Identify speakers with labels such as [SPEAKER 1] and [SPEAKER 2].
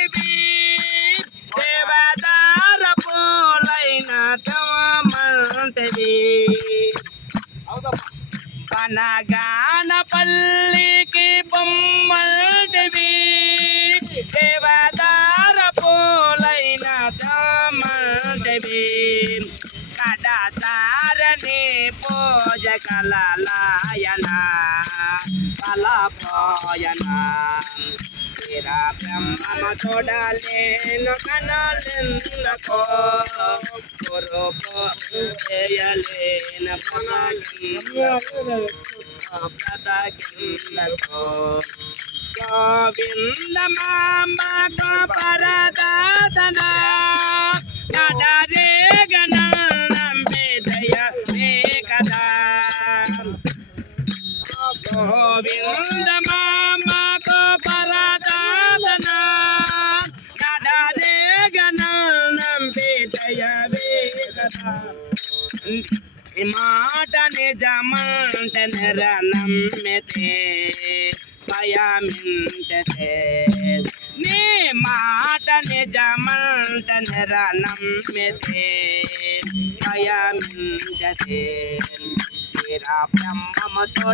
[SPEAKER 1] మంటివి దేవదార పూలైన తమంటివి పనగాన పల్లికి బొమ్మల్టివి దేవదార పూలైన తమంటివి కడతారని పూజ కలలాయన కలపోయన Kira Brahma ma chodale no kanale na ko koro po unche yale na pangalim na ko prada kinna ko Govinda mama ko paradadana Govinda Mama గణంబే దయ కదా ఈ మాట నిజమంట నెర నమ్మితే భయమింటే నీ మాట నిజమంట నెర నమ్మితే భయమింటే తీరా బ్రహ్మముతో